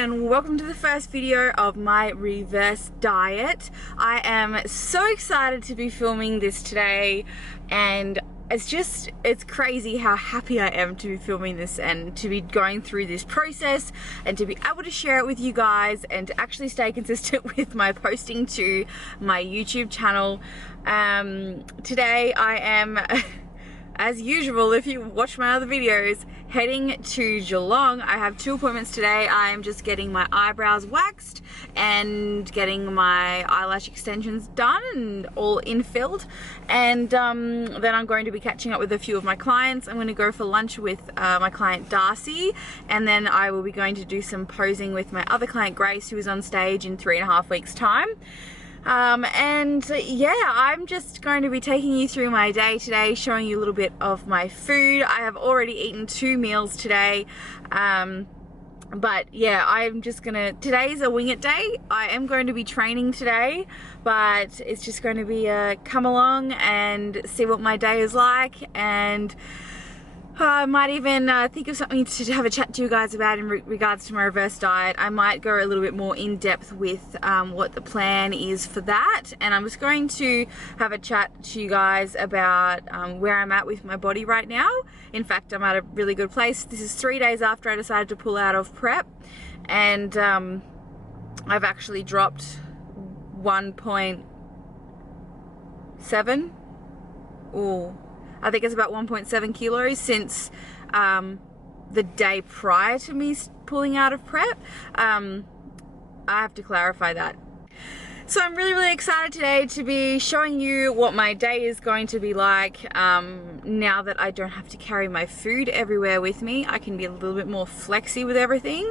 and welcome to the first video of my reverse diet. I am so excited to be filming this today, and it's crazy how happy I am to be filming this and to be going through this process and to be able to share it with you guys and to actually stay consistent with my posting to my YouTube channel. Today I am as usual, if you watch my other videos, heading to Geelong. I have 2 appointments today. I am just getting my eyebrows waxed and getting my eyelash extensions done and all infilled, and then I'm going to be catching up with a few of my clients. I'm going to go for lunch with my client Darcy, and then I will be going to do some posing with my other client Grace, who is on stage in 3.5 weeks time. And yeah, I'm just going to be taking you through my day today, showing you a little bit of my food. I have already eaten 2 meals today, but yeah, I'm just gonna, today's a wing it day. I am going to be training today, but it's just going to be a come along and see what my day is like, and I might even think of something to have a chat to you guys about in regards to my reverse diet. I might go a little bit more in depth with what the plan is for that, and I'm just going to have a chat to you guys about where I'm at with my body right now. In fact, I'm at a really good place. This is 3 days after I decided to pull out of prep, and I've actually dropped 1.7. Ooh. I think it's about 1.7 kilos since the day prior to me pulling out of prep. I have to clarify that. So I'm really excited today to be showing you what my day is going to be like now that I don't have to carry my food everywhere with me. I can be a little bit more flexy with everything,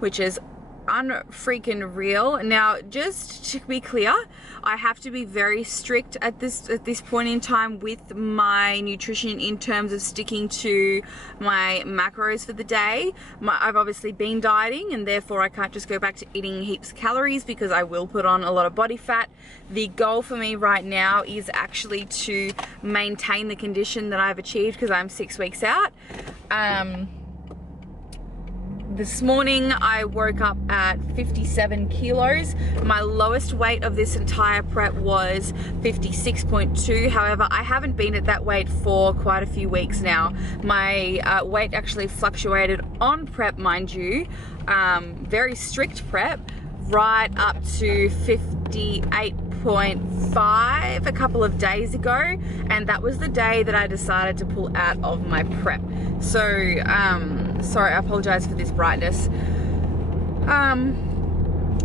which is unfreaking real. Now, just to be clear, I have to be very strict at this point in time with my nutrition in terms of sticking to my macros for the day. I've obviously been dieting, and therefore I can't just go back to eating heaps of calories because I will put on a lot of body fat. The goal for me right now is actually to maintain the condition that I've achieved because I'm 6 weeks out. This morning I woke up at 57 kilos. My lowest weight of this entire prep was 56.2. However, I haven't been at that weight for quite a few weeks now. My weight actually fluctuated on prep, mind you, very strict prep, right up to 58.5 a couple of days ago, and that was the day that I decided to pull out of my prep. So sorry, I apologize for this brightness. That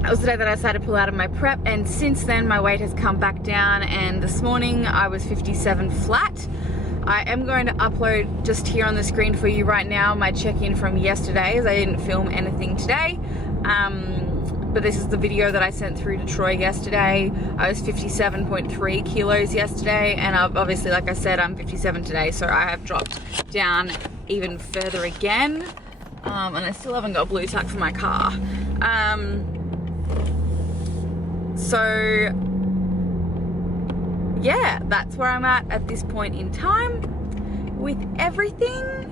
was the day that I decided to pull out of my prep, and since then my weight has come back down, and this morning I was 57 flat. I am going to upload just here on the screen for you right now my check-in from yesterday, as I didn't film anything today. But this is the video that I sent through to Troy yesterday. I was 57.3 kilos yesterday, and obviously, like I said, I'm 57 today, so I have dropped down even further again. And I still haven't got blue tack for my car. So yeah, that's where I'm at this point in time with everything.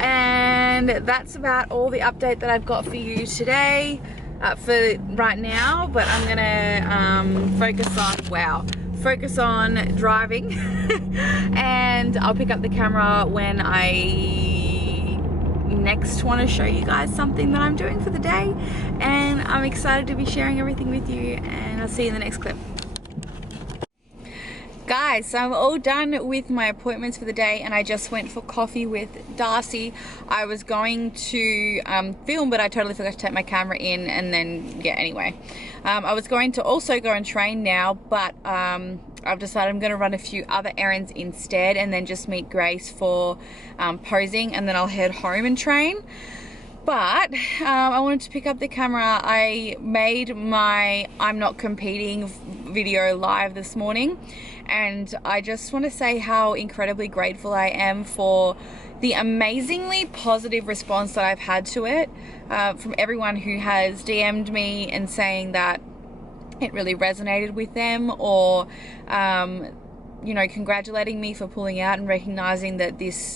And that's about all the update that I've got for you today. For right now, but I'm gonna focus on driving and I'll pick up the camera when I next want to show you guys something that I'm doing for the day, and I'm excited to be sharing everything with you, and I'll see you in the next clip. Guys, so I'm all done with my appointments for the day, and I just went for coffee with Darcy. I was going to film, but I totally forgot to take my camera in, and then, yeah, anyway. I was going to also go and train now, but I've decided I'm going to run a few other errands instead, and then just meet Grace for posing, and then I'll head home and train. But I wanted to pick up the camera. I made my I'm not competing video live this morning, and I just want to say how incredibly grateful I am for the amazingly positive response that I've had to it from everyone who has DM'd me and saying that it really resonated with them, or you know, congratulating me for pulling out and recognizing that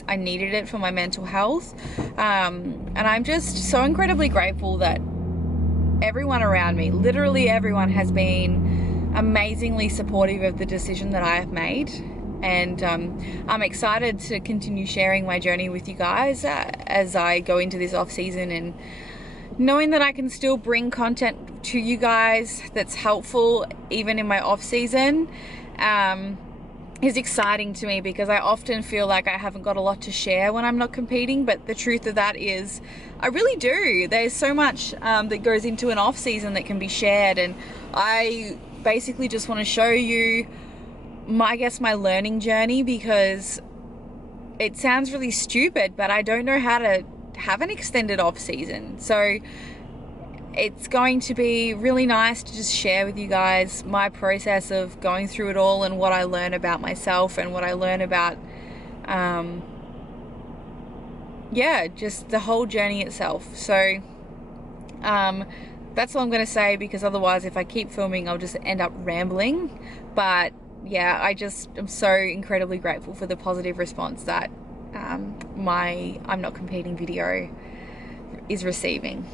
I needed it for my mental health. And I'm just so incredibly grateful that everyone around me, literally everyone, has been amazingly supportive of the decision that I have made. And I'm excited to continue sharing my journey with you guys as I go into this off season, and knowing that I can still bring content to you guys that's helpful even in my off season is exciting to me, because I often feel like I haven't got a lot to share when I'm not competing, but the truth of that is I really do. There's so much that goes into an off season that can be shared, and I basically just want to show you my learning journey, because it sounds really stupid, but I don't know how to have an extended off season. So it's going to be really nice to just share with you guys my process of going through it all, and what I learn about myself, and what I learn about yeah, just the whole journey itself. So that's all I'm going to say, because otherwise if I keep filming I'll just end up rambling. But yeah, I'm so incredibly grateful for the positive response that my I'm not competing video is receiving.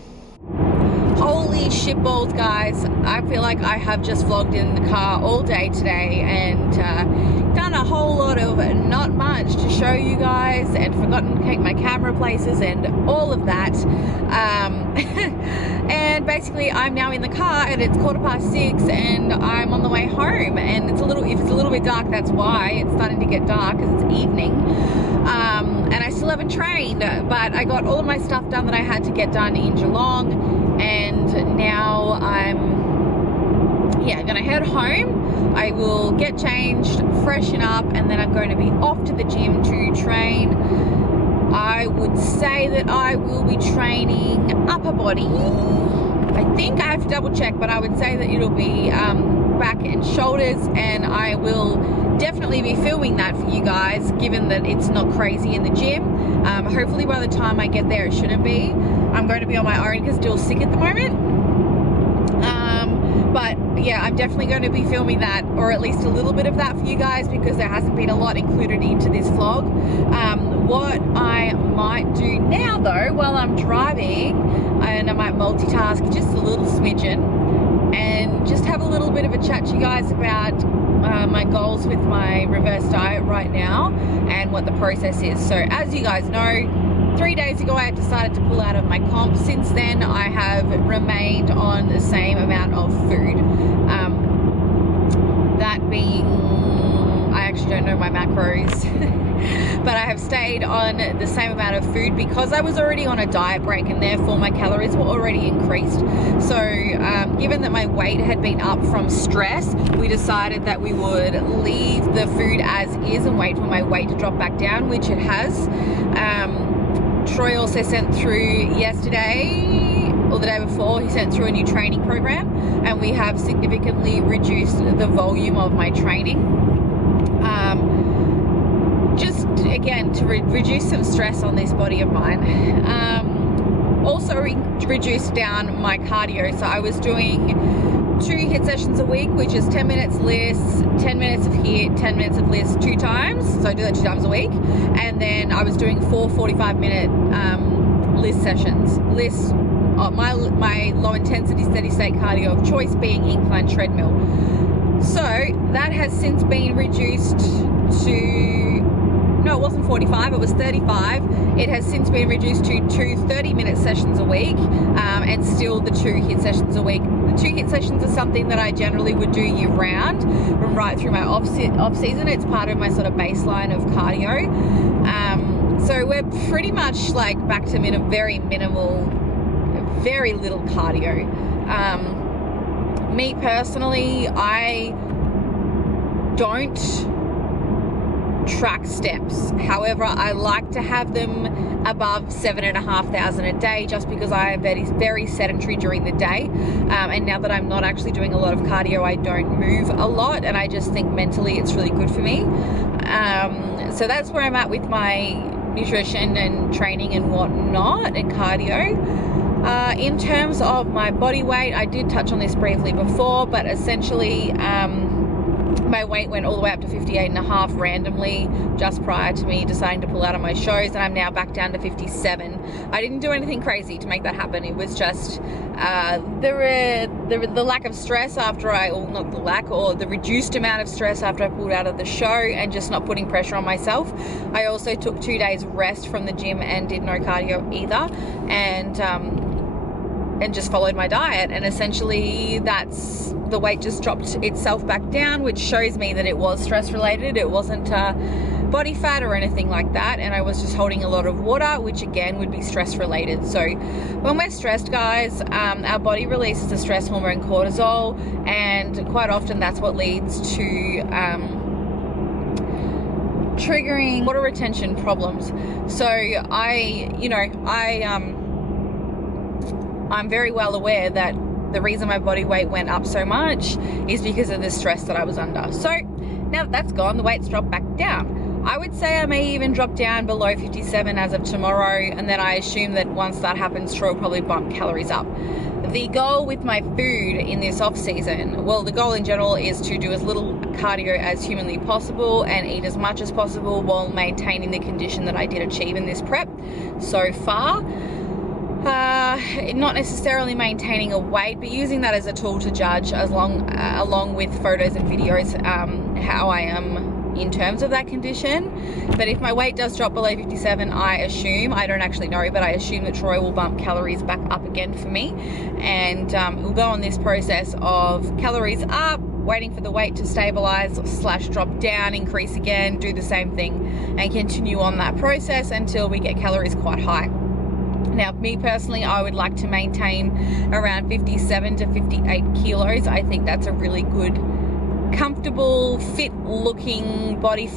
Holy shitballs, guys. I feel like I have just vlogged in the car all day today, and done a whole lot of not much to show you guys, and forgotten to take my camera places and all of that. And basically I'm now in the car, and it's 6:15, and I'm on the way home, and if it's a little bit dark, that's why. It's starting to get dark because it's evening. And I still haven't trained, but I got all of my stuff done that I had to get done in Geelong, and now I'm gonna head home. I will get changed, freshen up, and then I'm going to be off to the gym to train. I would say that I will be training upper body. I think I have to double check, but I would say that it'll be back and shoulders, and I will definitely be filming that for you guys, given that it's not crazy in the gym. Hopefully by the time I get there it shouldn't be. I'm going to be on my own because Jill's sick at the moment. But yeah, I'm definitely going to be filming that, or at least a little bit of that for you guys, because there hasn't been a lot included into this vlog. What I might do now though, while I'm driving, and I might multitask just a little smidgen, and just have a little bit of a chat to you guys about my goals with my reverse diet right now, and what the process is. So as you guys know, 3 days ago I had decided to pull out of my comp. Since then I have remained on the same amount of food. That being, I actually don't know my macros, but I have stayed on the same amount of food because I was already on a diet break, and therefore my calories were already increased. So given that my weight had been up from stress, we decided that we would leave the food as is and wait for my weight to drop back down, which it has. Troy also sent through yesterday, or the day before, he sent through a new training program, and we have significantly reduced the volume of my training. Just again to reduce some stress on this body of mine. Also reduced down my cardio. So I was doing 2 HIIT sessions a week, which is 10 minutes LISS, 10 minutes of HIIT, 10 minutes of LISS 2 times. So I do that 2 times a week. And then I was doing 4 45-minute LISS sessions. LISS, my low intensity steady state cardio of choice being incline treadmill. So that has since been reduced to, no, it wasn't 45, it was 35. It has since been reduced to 2 30-minute sessions a week, and still the 2 HIIT sessions a week. The 2 HIIT sessions are something that I generally would do year round, right through my off season. It's part of my sort of baseline of cardio. So we're pretty much like back to very minimal, very little cardio. Me personally, I don't track steps. However, I like to have them above 7,500 a day, just because I am very sedentary during the day. And now that I'm not actually doing a lot of cardio, I don't move a lot, and I just think mentally it's really good for me. So that's where I'm at with my nutrition and training and whatnot, and cardio. In terms of my body weight, I did touch on this briefly before, but essentially my weight went all the way up to 58.5 randomly just prior to me deciding to pull out of my shows, and I'm now back down to 57. I didn't do anything crazy to make that happen. It was just the lack of stress after the reduced amount of stress after I pulled out of the show, and just not putting pressure on myself. I also took 2 days rest from the gym and did no cardio either, and just followed my diet, and essentially the weight just dropped itself back down, which shows me that it was stress related. It wasn't body fat or anything like that, and I was just holding a lot of water, which again would be stress related. So when we're stressed, guys, our body releases the stress hormone cortisol, and quite often that's what leads to triggering water retention problems. So I'm very well aware that the reason my body weight went up so much is because of the stress that I was under. So now that that's gone, the weight's dropped back down. I would say I may even drop down below 57 as of tomorrow, and then I assume that once that happens, Troy will probably bump calories up. The goal with my food in this off season, well, the goal in general is to do as little cardio as humanly possible and eat as much as possible while maintaining the condition that I did achieve in this prep so far. Not necessarily maintaining a weight, but using that as a tool to judge along with photos and videos how I am in terms of that condition. But if my weight does drop below 57, I don't actually know, but I assume that Troy will bump calories back up again for me, and we'll go on this process of calories up, waiting for the weight to stabilize / drop down, increase again, do the same thing, and continue on that process until we get calories quite high. Now, me personally, I would like to maintain around 57 to 58 kilos. I think that's a really good, comfortable, fit looking body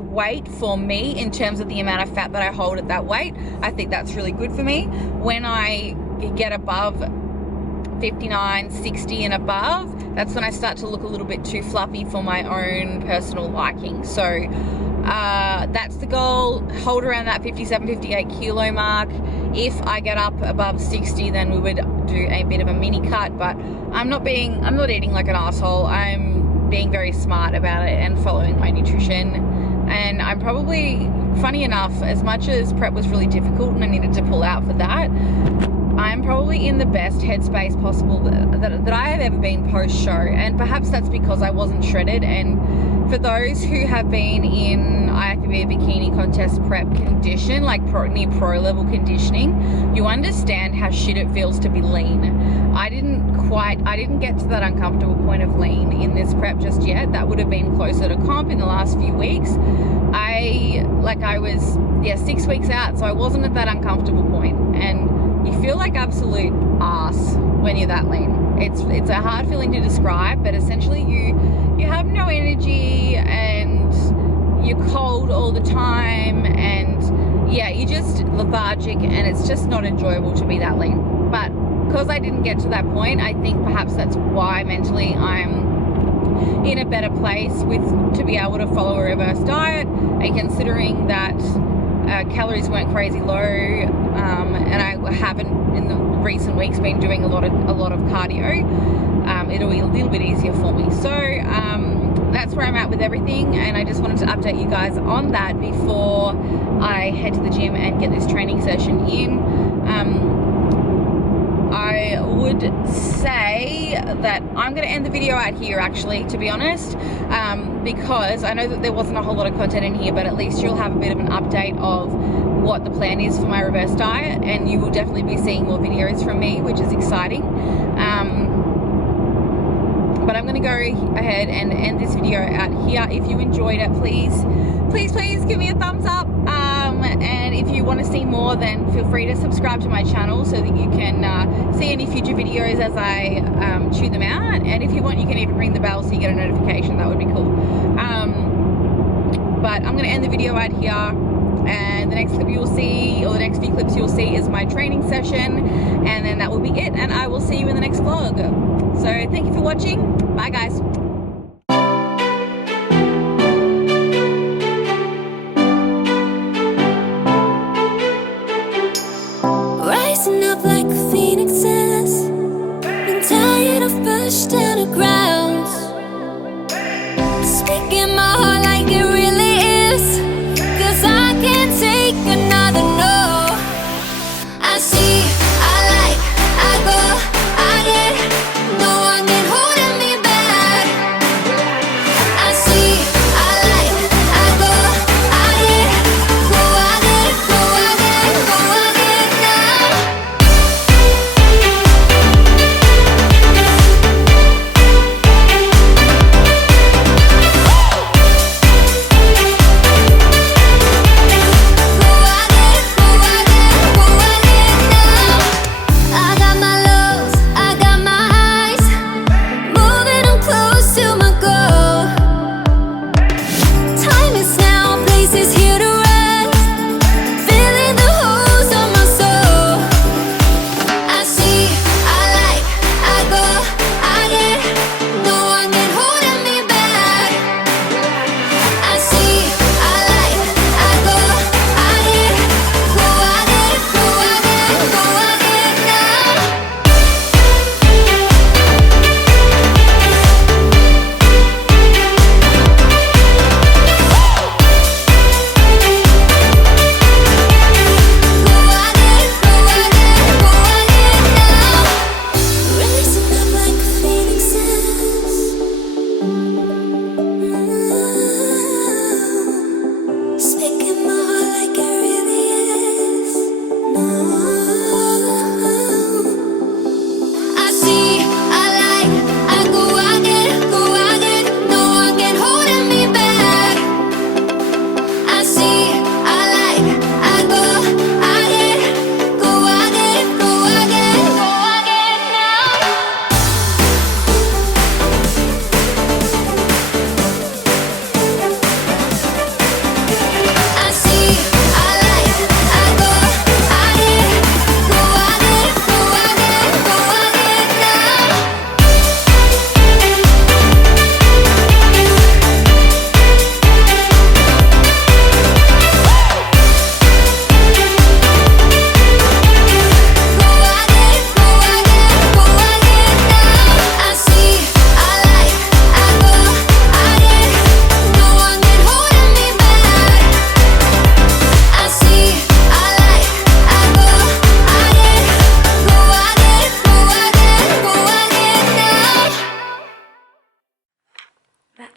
weight for me in terms of the amount of fat that I hold at that weight. I think that's really good for me. When I get above 59, 60 and above, that's when I start to look a little bit too fluffy for my own personal liking. So that's the goal. Hold around that 57, 58 kilo mark. If I get up above 60, then we would do a bit of a mini cut, but I'm not eating like an asshole. I'm being very smart about it and following my nutrition. And I'm probably, funny enough, as much as prep was really difficult and I needed to pull out for that, I'm probably in the best headspace possible that I have ever been post-show, and perhaps that's because I wasn't shredded. And for those who have been in IFBB bikini contest prep condition, like near pro level conditioning, you understand how shit it feels to be lean. I didn't get to that uncomfortable point of lean in this prep just yet. That would have been closer to comp in the last few weeks. I was 6 weeks out, so I wasn't at that uncomfortable point, and you feel like absolute ass when you're that lean. It's a hard feeling to describe, but essentially you have no energy and you're cold all the time, and yeah, you're just lethargic, and it's just not enjoyable to be that lean. But because I didn't get to that point, I think perhaps that's why mentally I'm in a better place to be able to follow a reverse diet, and considering that calories weren't crazy low, and I haven't in the recent weeks been doing a lot of cardio, it'll be a little bit easier for me. So that's where I'm at with everything, and I just wanted to update you guys on that before I head to the gym and get this training session in. I would say that I'm going to end the video out here, actually, to be honest, because I know that there wasn't a whole lot of content in here, but at least you'll have a bit of an update of what the plan is for my reverse diet, and you will definitely be seeing more videos from me, which is exciting. But I'm going to go ahead and end this video out here. If you enjoyed it, please give me a thumbs up. And if you want to see more, then feel free to subscribe to my channel so that you can see any future videos as I chew them out. And if you want, you can even ring the bell so you get a notification. That would be cool. But I'm going to end the video out here, and the next clip you will see, or the next few clips you'll see, is my training session, and then that will be it, and I will see you in the next vlog. So thank you for watching. Bye guys. Rising up like a phoenix, been tired of pushed down the ground.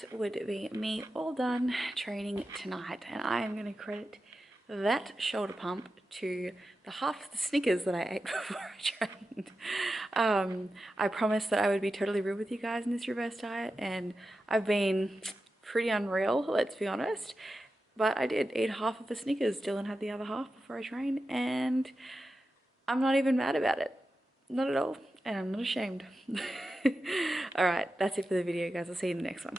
that would be me all done training tonight, and I am going to credit that shoulder pump to the half of the Snickers that I ate before I trained. I promised that I would be totally real with you guys in this reverse diet, and I've been pretty unreal, let's be honest. But I did eat half of the Snickers. Dylan had the other half before I trained, and I'm not even mad about it. Not at all. And I'm not ashamed. Alright, that's it for the video, guys. I'll see you in the next one.